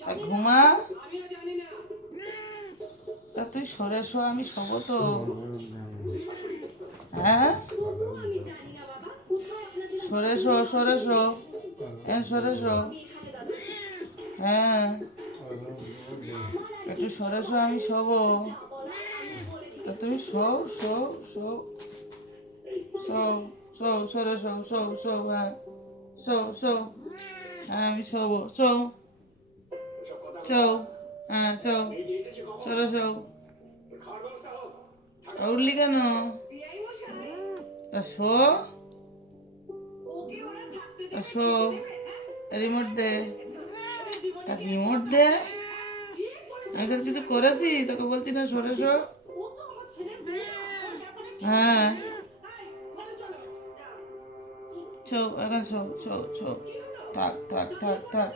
তা ঘুমা। তা তুই সরে শো, আমি শোবো তো। হ্যাঁ, সরে শো, সরে শো, সরে শো। হ্যাঁ, একটু সরে শো, আমি শোবো। তা তুমি show, show, show, show, show, সরে শো, শো, শো। হ্যাঁ, শো, শো। হ্যাঁ, আমি শোবো, শো, শো। হ্যাঁ, শো, সরে শো। উঠলি কেন? তা শো, তা শো। রিমোট দে। তা রিমোট দে। আমি তোর কিছু করেছি? তোকে বলছি না সরে শো। হ্যাঁ, শো, এখন শো, শো, শো। থাক, থাক, থাক, থাক।